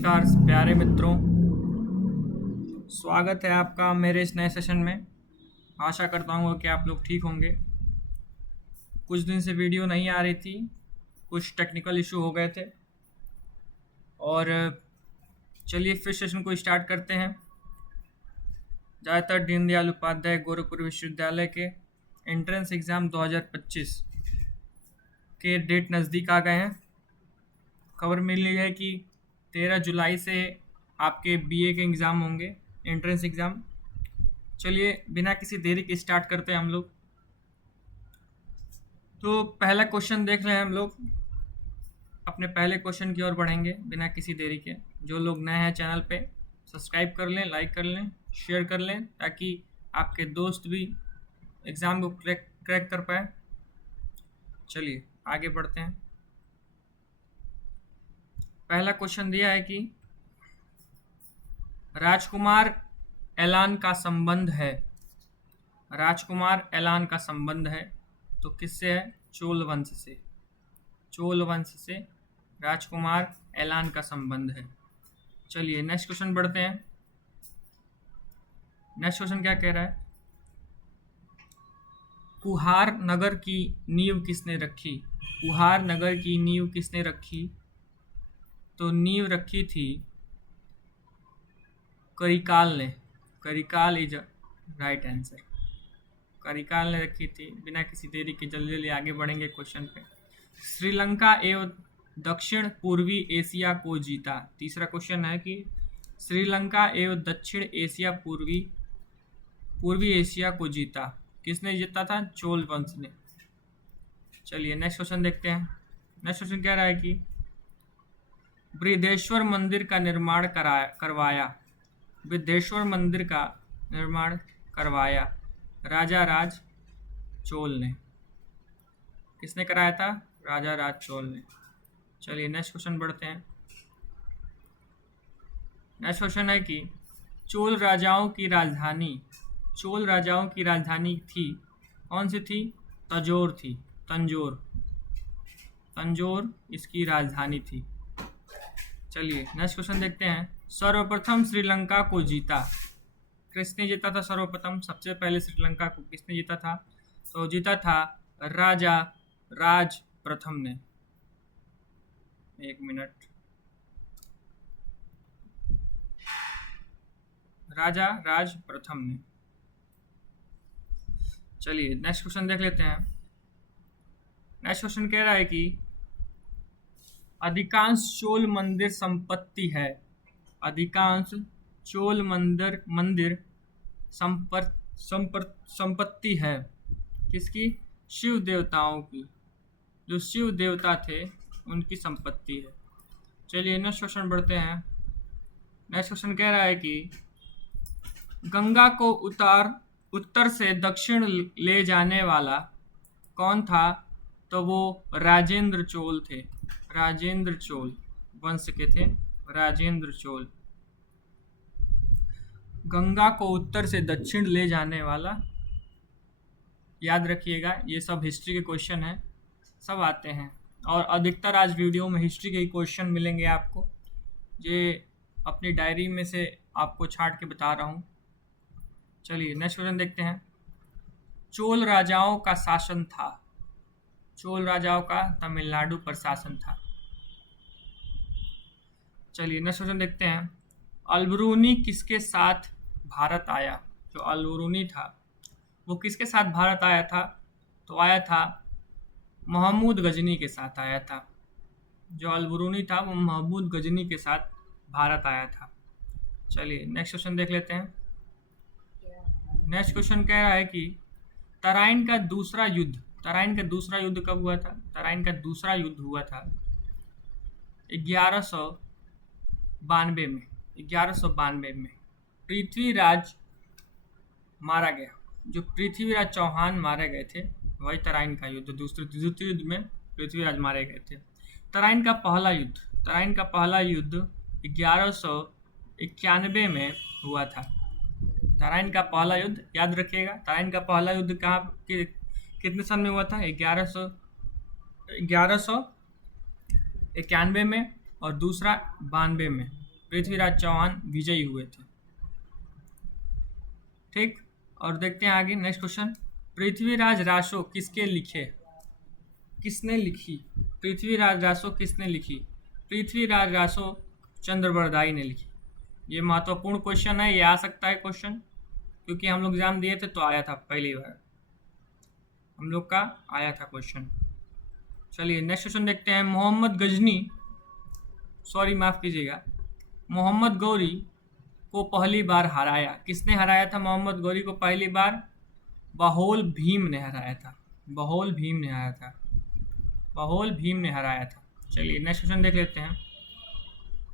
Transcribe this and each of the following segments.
नमस्कार प्यारे मित्रों, स्वागत है आपका मेरे इस नए सेशन में। आशा करता हूँ कि आप लोग ठीक होंगे। कुछ दिन से वीडियो नहीं आ रही थी, कुछ टेक्निकल इशू हो गए थे और चलिए फिर सेशन को स्टार्ट करते हैं। ज़्यादातर दीनदयाल उपाध्याय गोरखपुर विश्वविद्यालय के एंट्रेंस एग्ज़ाम 2025 के डेट नज़दीक आ गए हैं। खबर मिली है कि 13 जुलाई से आपके बीए के एग्ज़ाम होंगे, एंट्रेंस एग्ज़ाम। चलिए बिना किसी देरी के स्टार्ट करते हैं हम लोग। तो पहला क्वेश्चन देख रहे हैं हम लोग। अपने पहले क्वेश्चन की ओर बढ़ेंगे बिना किसी देरी के। जो लोग नए हैं चैनल पे सब्सक्राइब कर लें, लाइक कर लें, शेयर कर लें, ताकि आपके दोस्त भी एग्ज़ाम को क्रैक कर पाए। चलिए आगे बढ़ते हैं। पहला क्वेश्चन दिया है कि राजकुमार एलान का संबंध है। राजकुमार एलान का संबंध है तो किससे है? चोल वंश से। चोल वंश से राजकुमार एलान का संबंध है। चलिए नेक्स्ट क्वेश्चन बढ़ते हैं। नेक्स्ट क्वेश्चन क्या कह रहा है? कुहार नगर की नींव किसने रखी? कुहार नगर की नींव किसने रखी? तो नींव रखी थी करिकाल ने। Karikal is right answer. Karikal ने रखी थी। बिना किसी देरी के जल्दी जल्दी आगे बढ़ेंगे क्वेश्चन पे। श्रीलंका एवं दक्षिण पूर्वी एशिया को जीता। तीसरा क्वेश्चन है कि श्रीलंका एवं दक्षिण एशिया पूर्वी एशिया को जीता। किसने जीता था? चोल वंश ने। चलिए नेक्स्ट क्वेश्चन देखते हैं। नेक्स्ट क्वेश्चन क्या रहा है कि बृहदेश्वर मंदिर का निर्माण करवाया। बृहदेश्वर मंदिर का निर्माण करवाया राजा राज चोल ने। किसने कराया था? राजा राज चोल ने। चलिए नेक्स्ट क्वेश्चन बढ़ते हैं। नेक्स्ट क्वेश्चन है कि चोल राजाओं की राजधानी थी, कौन सी थी? तंजौर थी। तंजौर इसकी राजधानी थी। चलिए नेक्स्ट क्वेश्चन देखते हैं। सर्वप्रथम श्रीलंका को जीता। किसने जीता था सर्वप्रथम? सबसे पहले श्रीलंका को किसने जीता था? तो जीता था राजा राज प्रथम ने। एक मिनट। राजा राज प्रथम ने। चलिए नेक्स्ट क्वेश्चन देख लेते हैं। नेक्स्ट क्वेश्चन कह रहा है कि अधिकांश चोल मंदिर संपत्ति है। अधिकांश चोल मंदिर संपत्ति है किसकी? शिव देवताओं की। जो शिव देवता थे उनकी संपत्ति है। चलिए नेक्स्ट क्वेश्चन बढ़ते हैं। नेक्स्ट क्वेश्चन कह रहा है कि गंगा को उत्तर से दक्षिण ले जाने वाला कौन था? तो वो राजेंद्र चोल थे। राजेंद्र चोल वंश के थे राजेंद्र चोल। गंगा को उत्तर से दक्षिण ले जाने वाला, याद रखिएगा ये सब हिस्ट्री के क्वेश्चन हैं, सब आते हैं और अधिकतर आज वीडियो में हिस्ट्री के ही क्वेश्चन मिलेंगे आपको। ये अपनी डायरी में से आपको छांट के बता रहा हूँ। चलिए नेक्स्ट क्वेश्चन देखते हैं। चोल राजाओं का शासन था। चोल राजाओं का तमिलनाडु पर शासन था। चलिए नेक्स्ट क्वेश्चन देखते हैं। अलबरूनी किसके साथ भारत आया? जो अलबरूनी था वो किसके साथ भारत आया था? तो आया था महमूद गजनी के साथ आया था। जो अलबरूनी था वो महमूद गजनी के साथ भारत आया था। चलिए नेक्स्ट क्वेश्चन देख लेते हैं। नेक्स्ट क्वेश्चन कह रहा है कि तराइन का दूसरा युद्ध कब हुआ था? तराइन का दूसरा युद्ध हुआ था 1192 में। पृथ्वीराज मारा गया। जो पृथ्वीराज चौहान मारे गए थे वही तराइन का युद्ध। द्वितीय युद्ध में पृथ्वीराज मारे गए थे। तराइन का पहला युद्ध 1191 में हुआ था। तराइन का पहला युद्ध याद रखिएगा। तराइन का पहला युद्ध कितने सन में हुआ था? 1191 में और दूसरा 92 में। पृथ्वीराज चौहान विजयी हुए थे। ठीक, और देखते हैं आगे नेक्स्ट क्वेश्चन। पृथ्वीराज रासो किसके लिखे, किसने लिखी? पृथ्वीराज रासो किसने लिखी? पृथ्वीराज रासो चंद्रबरदाई ने लिखी। ये महत्वपूर्ण क्वेश्चन है, ये आ सकता है क्वेश्चन, क्योंकि हम लोग एग्जाम दिए थे तो आया था, पहली बार हम लोग का आया था क्वेश्चन। चलिए नेक्स्ट क्वेश्चन देखते हैं। मोहम्मद गजनी, सॉरी माफ़ कीजिएगा, मोहम्मद गौरी को पहली बार हराया, किसने हराया था मोहम्मद गौरी को पहली बार? बहोल भीम ने हराया था, बहोल भीम ने हराया था, बहोल भीम ने हराया था। चलिए नेक्स्ट क्वेश्चन देख लेते हैं।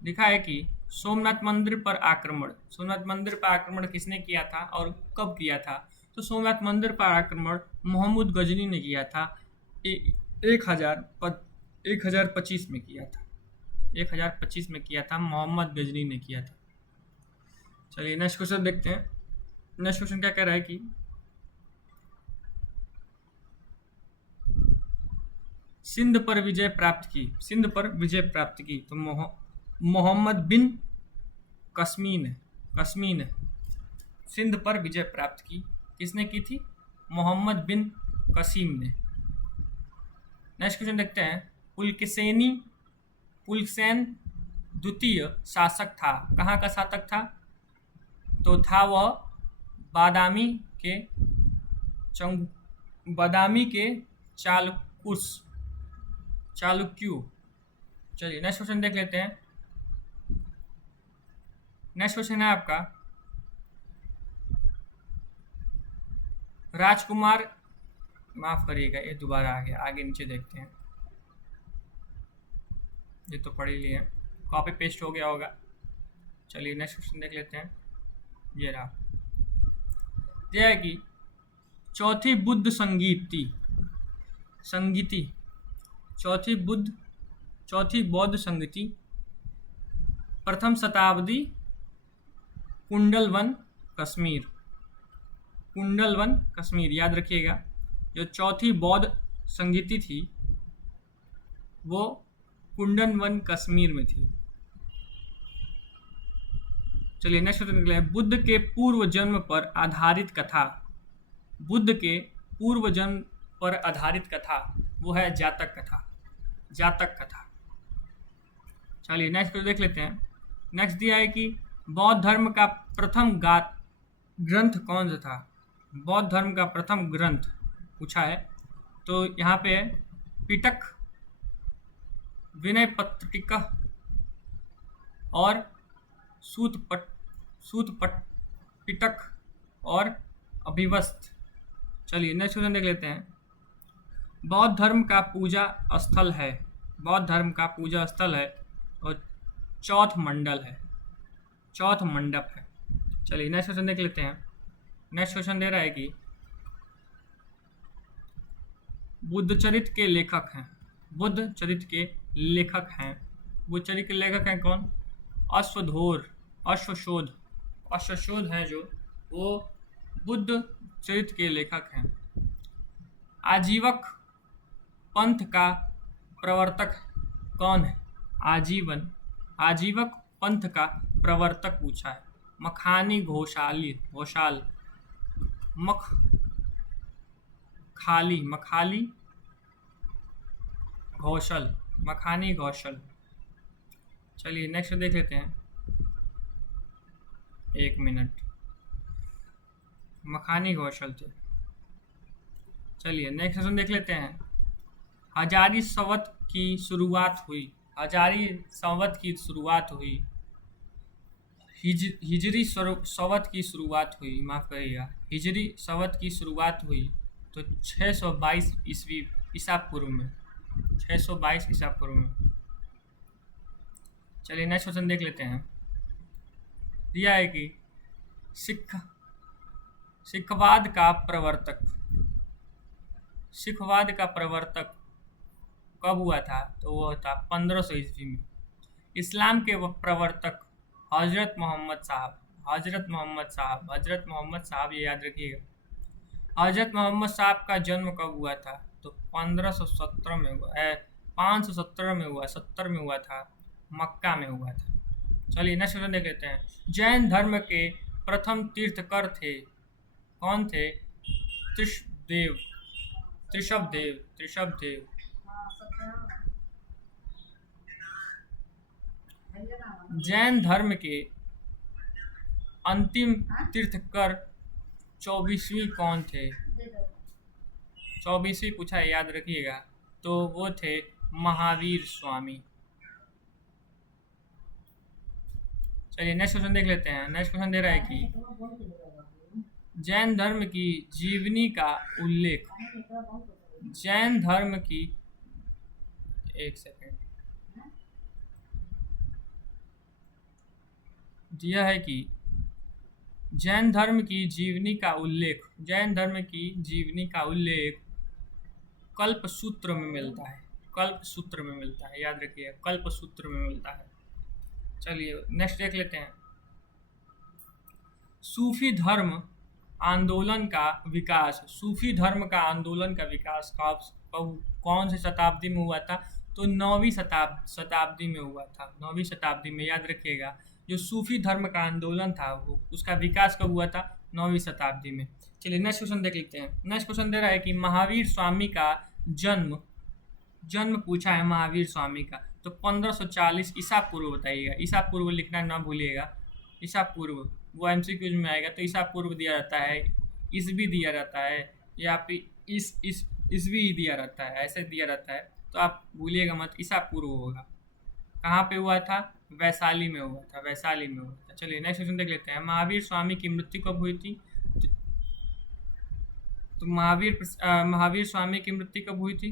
लिखा है कि सोमनाथ मंदिर पर आक्रमण, सोमनाथ मंदिर पर आक्रमण किसने किया था और कब किया था? तो सोमनाथ मंदिर पर आक्रमण मोहम्मद गजनी ने किया था, 1025 में किया था, 1025 में किया था, मोहम्मद गजनी ने किया था। चलिए नेक्स्ट क्वेश्चन देखते हैं। नेक्स्ट क्वेश्चन क्या कह रहा है कि सिंध पर विजय प्राप्त की, सिंध पर विजय प्राप्त की तो मोहम्मद बिन कस्मीन, कस्मीन सिंध पर विजय प्राप्त की, किसने की थी? मोहम्मद बिन कसीम ने। नेक्स्ट क्वेश्चन देखते हैं। पुलकेशिन द्वितीय शासक था, कहाँ का शासक था? तो था वह बादामी के चालुक्य। चलिए नेक्स्ट क्वेश्चन देख लेते हैं। नेक्स्ट क्वेश्चन है आपका, राजकुमार, माफ करिएगा ये दोबारा आ गया, आगे नीचे देखते हैं, ये तो पढ़ ही लिए, कॉपी पेस्ट हो गया होगा। चलिए नेक्स्ट क्वेश्चन देख लेते हैं। ये रहा, यह है कि चौथी बुद्ध संगीति, चौथी बौद्ध संगीति प्रथम शताब्दी कुंडलवन कश्मीर, याद रखिएगा, जो चौथी बौद्ध संगीति थी वो कुंडलवन कश्मीर में थी। चलिए नेक्स्ट क्वेश्चन निकला है। बुद्ध के पूर्व जन्म पर आधारित कथा, बुद्ध के पूर्व जन्म पर आधारित कथा वो है जातक कथा, जातक कथा। चलिए नेक्स्ट क्वेश्चन देख लेते हैं। नेक्स्ट दिया है कि बौद्ध धर्म का प्रथम ग्रंथ कौन सा था? बौद्ध धर्म का प्रथम ग्रंथ पूछा है, तो यहाँ पे पिटक, विनय पत्रिका और सूत पिटक और अभिवस्त। चलिए नेक्स्ट क्वेश्चन देख लेते हैं। बौद्ध धर्म का पूजा स्थल है, बौद्ध धर्म का पूजा स्थल है और चौथ मंडप है। चलिए नेक्स्ट क्वेश्चन देख लेते हैं। नेक्स्ट क्वेश्चन दे रहा है कि बुद्ध चरित्र के लेखक हैं, बुद्ध चरित्र के लेखक हैं कौन? अश्वशोध हैं जो, वो बुद्ध चरित्र के लेखक हैं। आजीवक पंथ का प्रवर्तक कौन है? आजीवक पंथ का प्रवर्तक पूछा है। मखानी घोषाल, मखानी घोषल। चलिए नेक्स्ट देख लेते हैं, एक मिनट, मखानी घोषल थे। चलिए नेक्स्ट क्वेश्चन देख लेते हैं। हजारी संवत की शुरुआत हुई, हिजरी संवत की शुरुआत हुई, माफ करिएगा, हिजरी संवत की शुरुआत हुई तो 622 ईसा पूर्व में, 622 ईसा पूर्व में। चलिए नेक्स्ट क्वेश्चन देख लेते हैं। दिया है कि सिखवाद का प्रवर्तक कब हुआ था? तो वो था 1500 ईस्वी में। इस्लाम के प्रवर्तक हजरत मोहम्मद साहब, ये याद रखिएगा। हजरत मोहम्मद साहब का जन्म कब हुआ था? तो 1517 में हुआ, 517 में हुआ, 70 में हुआ था, मक्का में हुआ था। चलिए नेक्स्ट क्वेश्चन देख लेते हैं। जैन धर्म के प्रथम तीर्थकर थे, कौन थे? त्रिशदेव, त्रिशभदेव, त्रिशभदेव। जैन धर्म के अंतिम तीर्थकर 24वीं कौन थे? 24वीं पूछा है, याद रखिएगा। तो वो थे महावीर स्वामी। चलिए नेक्स्ट क्वेश्चन देख लेते हैं। नेक्स्ट क्वेश्चन दे रहा है कि जैन धर्म की जीवनी का उल्लेख, जैन धर्म की, एक सेकेंड, दिया है कि जैन धर्म की जीवनी का उल्लेख, जैन धर्म की जीवनी का उल्लेख कल्प सूत्र में मिलता है, कल्प सूत्र में मिलता है, याद रखिए कल्प सूत्र में मिलता है। चलिए नेक्स्ट देख लेते हैं। सूफी धर्म आंदोलन का विकास, सूफी धर्म का आंदोलन का विकास कौन से शताब्दी में हुआ था? तो 9वीं शताब्दी में हुआ था, 9वीं शताब्दी में, याद रखिएगा। जो सूफी धर्म का आंदोलन था वो, उसका विकास कब हुआ था? 9वीं शताब्दी में। चलिए नेक्स्ट क्वेश्चन देख लेते हैं। नेक्स्ट क्वेश्चन दे रहा है कि महावीर स्वामी का जन्म पूछा है महावीर स्वामी का, तो 1540 ईसा पूर्व बताइएगा। ईसा पूर्व लिखना ना भूलिएगा, ईसा पूर्व, वो एमसीक्यूज में आएगा। तो ईसा पूर्व दिया रहता है, ईसवी दिया रहता है, या फिर ईसवी दिया रहता है, ऐसे दिया रहता है, तो आप भूलिएगा मत, ईसा पूर्व होगा। कहाँ पे हुआ था? वैशाली में हुआ था, वैशाली में हुआ था। चलिए नेक्स्ट क्वेश्चन देख लेते हैं। महावीर स्वामी की मृत्यु कब हुई थी? तो महावीर स्वामी की मृत्यु कब हुई थी?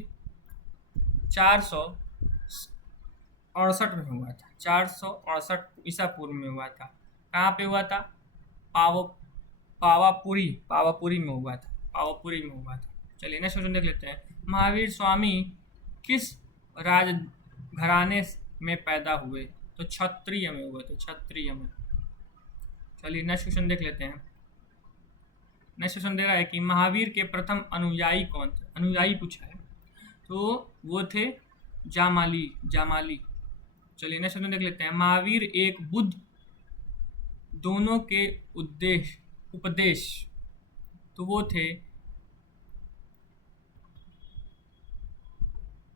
468 में हुआ था, 468 ईसा पूर्व में हुआ था। कहाँ पे हुआ था? पावापुरी में हुआ था, पावापुरी में हुआ था। चलिए नेक्स्ट क्वेश्चन देख लेते हैं। महावीर स्वामी किस राजघराने में पैदा हुए? तो क्षत्रिय में हुए थे, क्षत्रिय में। चलिए नेक्स्ट क्वेश्चन देख लेते हैं। नेक्स्ट क्वेश्चन दे रहा है कि महावीर के प्रथम अनुयायी कौन थे? अनुयायी पूछा है, तो वो थे जामाली। चलिए नेक्स्ट क्वेश्चन देख लेते हैं। महावीर एक बुद्ध दोनों के उपदेश, तो वो थे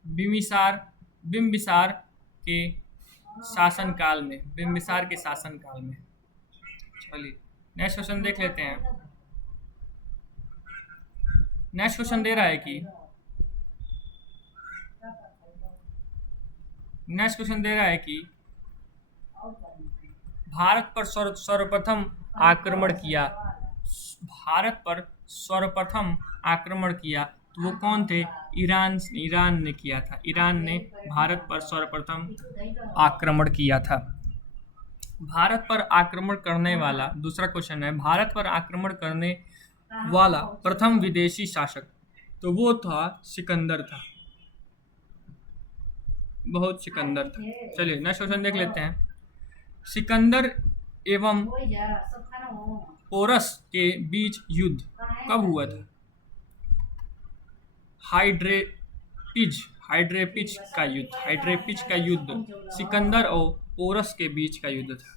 बिम्बिसार के शासनकाल में, बिम्बिसार के शासनकाल में। चलिए नेक्स्ट क्वेश्चन देख लेते हैं। नेक्स्ट क्वेश्चन दे रहा है कि भारत पर सर्वप्रथम आक्रमण किया, तो वो कौन थे? ईरान ने किया था, ईरान ने भारत पर सर्वप्रथम आक्रमण किया था। भारत पर आक्रमण करने वाला, दूसरा क्वेश्चन है, भारत पर आक्रमण करने वाला प्रथम विदेशी शासक, तो वो था सिकंदर था, बहुत सिकंदर था। चलिए नेक्स्ट क्वेश्चन देख लेते हैं। सिकंदर एवं पोरस के बीच युद्ध कब हुआ था? हाइड्रेपिज का युद्ध सिकंदर और पोरस के बीच का युद्ध था।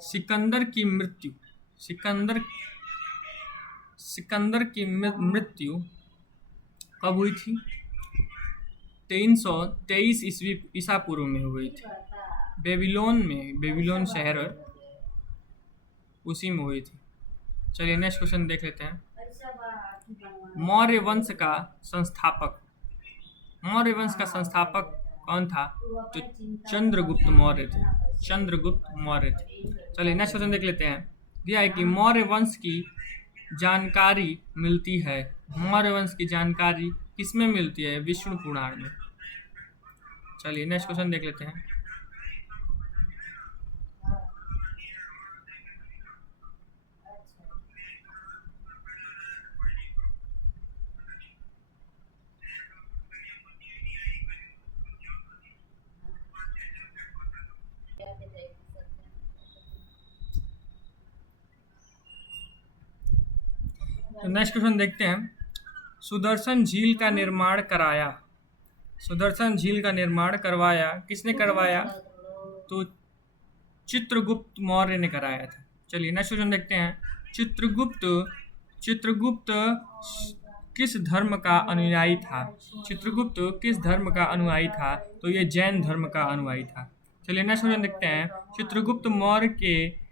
सिकंदर की मृत्यु कब हुई थी? 323 ईसा पूर्व में हुई थी, बेबीलोन शहर उसी में हुई थी। चलिए नेक्स्ट क्वेश्चन देख लेते हैं। मौर्य वंश का संस्थापक कौन था? तो चंद्रगुप्त मौर्य थे। चलिए नेक्स्ट क्वेश्चन देख लेते हैं। दिया है कि मौर्य वंश की जानकारी मिलती है, मौर्य वंश की जानकारी किसमें मिलती है? विष्णु पुराण में। चलिए नेक्स्ट क्वेश्चन देख लेते हैं। तो नेक्स्ट क्वेश्चन देखते हैं। सुदर्शन झील का निर्माण करवाया किसने करवाया? तो चित्रगुप्त मौर्य ने कराया था। चलिए नेक्स्ट क्वेश्चन देखते हैं। चित्रगुप्त किस धर्म का अनुयायी था? चित्रगुप्त किस धर्म का अनुयायी था? तो ये जैन धर्म का अनुयायी था। चलिए नेक्स्ट क्वेश्चन देखते हैं। चित्रगुप्त मौर्य के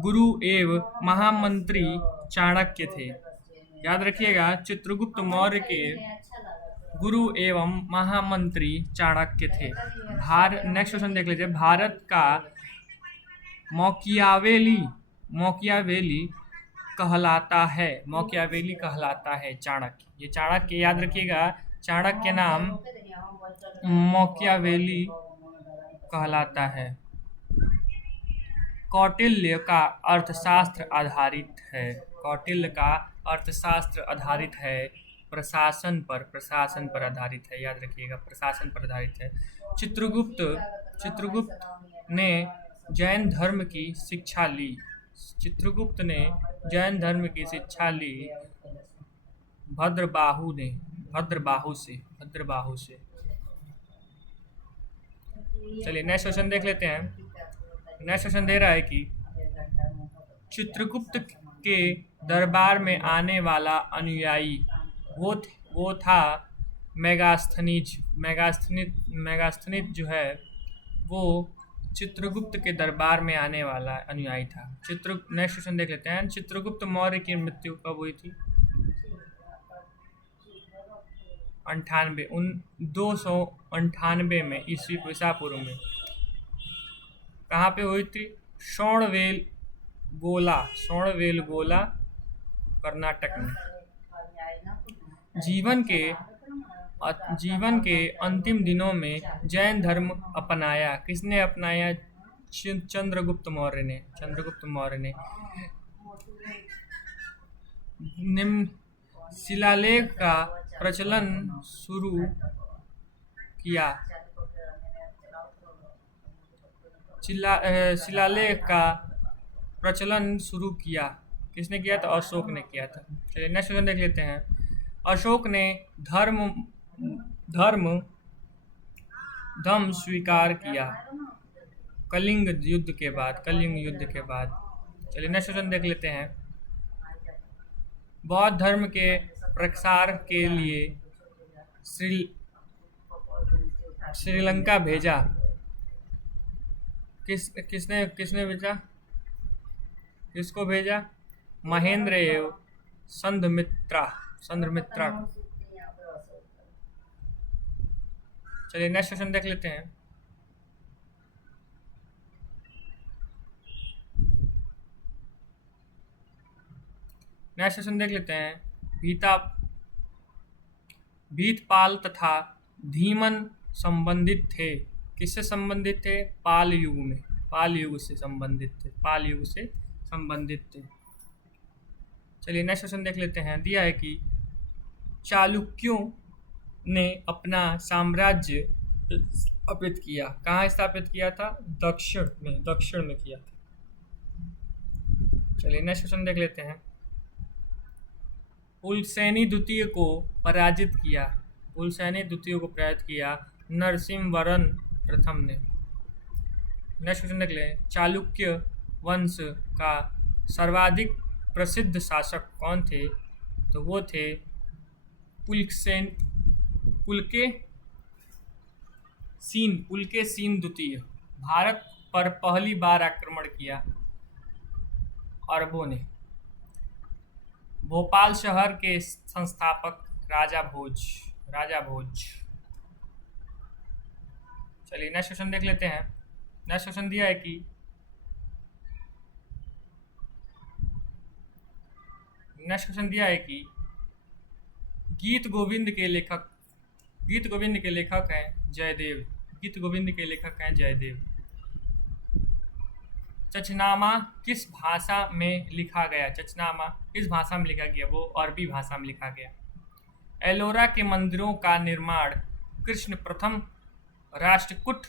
गुरु एवं महामंत्री चाणक्य थे। याद रखिएगा, चित्रगुप्त मौर्य के गुरु एवं महामंत्री चाणक्य थे। नेक्स्ट क्वेश्चन देख लीजिए। भारत का मौकियावेली कहलाता है चाणक्य। ये चाणक्य याद रखिएगा, चाणक्य नाम मौकियावेली कहलाता है। कौटिल्य का अर्थशास्त्र आधारित है। प्रशासन पर आधारित है। याद रखिएगा, प्रशासन पर आधारित है। चित्रगुप्त ने जैन धर्म की शिक्षा ली भद्रबाहु से। चलिए नेक्स्ट क्वेश्चन देख लेते हैं। नेक्स्ट क्वेश्चन दे रहा है कि चित्रगुप्त के दरबार में आने वाला अनुयायी वो था मेगास्थनीज जो है वो चित्रगुप्त के दरबार में आने वाला अनुयायी था। नेक्स्ट क्वेश्चन देख लेते हैं। चित्रगुप्त मौर्य की मृत्यु कब हुई थी? 298 में ईसा पूर्व में। कहाँ पे हुई थी? श्रवणबेलगोला कर्नाटक में। जीवन के अंतिम दिनों में जैन धर्म अपनाया। किसने अपनाया? चंद्रगुप्त मौर्य ने। निम्न शिलालेख का प्रचलन शुरू किया। किसने किया था? अशोक ने किया था। चलिए नेक्स्ट क्वेश्चन देख लेते हैं। अशोक ने धर्म स्वीकार किया कलिंग युद्ध के बाद। चलिए नेक्स्ट क्वेश्चन देख लेते हैं। बौद्ध धर्म के प्रसार के लिए श्रीलंका भेजा। किसने भेजा? किसको भेजा? महेंद्र एवं संघमित्रा। चलिए नेक्स्ट क्वेश्चन देख लेते हैं। भीतपाल तथा धीमन संबंधित थे। किससे संबंधित थे? पाल युग से संबंधित थे। चलिए नेक्स्ट क्वेश्चन देख लेते हैं। दिया है कि चालुक्यों ने अपना साम्राज्य स्थापित किया। कहाँ स्थापित किया था? दक्षिण में किया था। चलिए नेक्स्ट क्वेश्चन देख लेते हैं। पुलसेनी द्वितीय को पराजित किया नरसिंहवर्मन प्रथम ने। नेक्स्ट क्वेश्चन देख लें। चालुक्य वंश का सर्वाधिक प्रसिद्ध शासक कौन थे? तो वो थे पुलकेशीन द्वितीय। भारत पर पहली बार आक्रमण किया अरबों ने। भोपाल शहर के संस्थापक राजा भोज। चलिए नेक्स्ट क्वेश्चन देख लेते हैं। नेक्स्ट क्वेश्चन दिया है कि गीत गोविंद के लेखक हैं जयदेव। चचनामा किस भाषा में लिखा गया? वो अरबी भाषा में लिखा गया। एलोरा के मंदिरों का निर्माण कृष्ण प्रथम राष्ट्रकूट